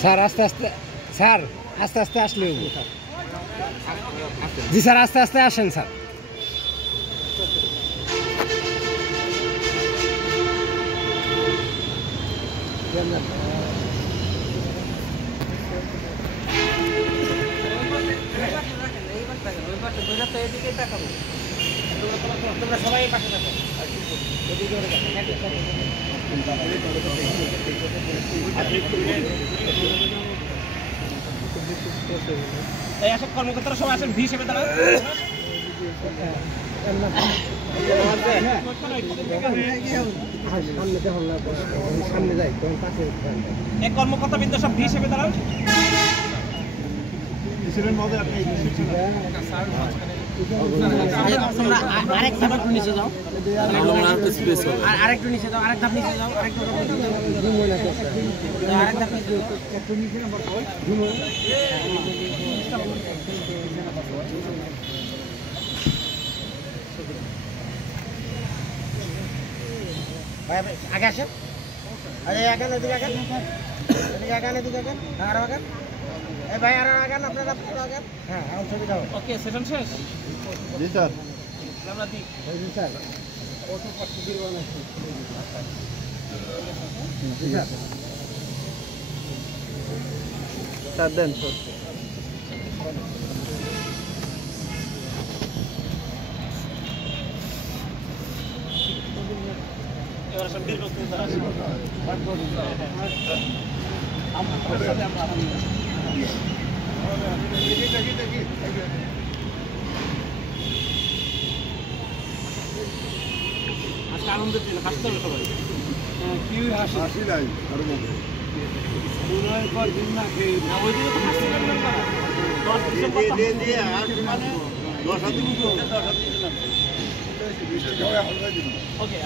Sir আস্তে আস্তে, sir আস্তে আস্তে আসলে হইব। জি স্যার আস্তে আস্তে আসেন স্যার। তোমরা সবাই পাশে থাকো। এই আসল কর্মকর্তারা সবাই আসেন, ভি হিসেবে দাঁড়ান। সামনে যাই তখন পাশে এই কর্মকর্তা বিন্দু সব ভি হিসেবে দাঁড়ান। আরেক ধাপ একটু নিচে যাও, আরেকটু নিচে যাও, আরেক ধাপ নিচে যাও, আরেক ধাপ আগে আসেন। আরে আগান, এদিকে আগান, এদিকে আগান, এদিকে আগান, আরো আগান। এই ভাই আরো আগান, আপনারা আগান। হ্যাঁ, এখন ছবি দাও। ওকে, সেশন শেষ। জি স্যার। আমরা দিই। জি স্যার। অটো পাঠিয়ে দিব না। জি স্যার। স্যার দেন স্যার। এবার সব বের করতে দাঁড়ান। আজকে আনন্দের দিন, হাসতে হবে সবাই। কি হাসি নাই আর মনে মনে হয় দিন না খেয়ে ওই দিকে তো হাসছিলেন না। 10 ডিসেম্বর মানে 10 দিন ওকে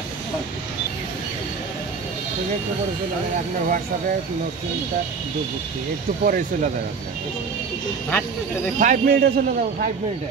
একটু পরে চলে যাবে আপনার হোয়াটসঅ্যাপে নতুনটা একটু পরে চলে যাবে আপনার 5 মিনিটে চলে যাবো 5 মিনিটে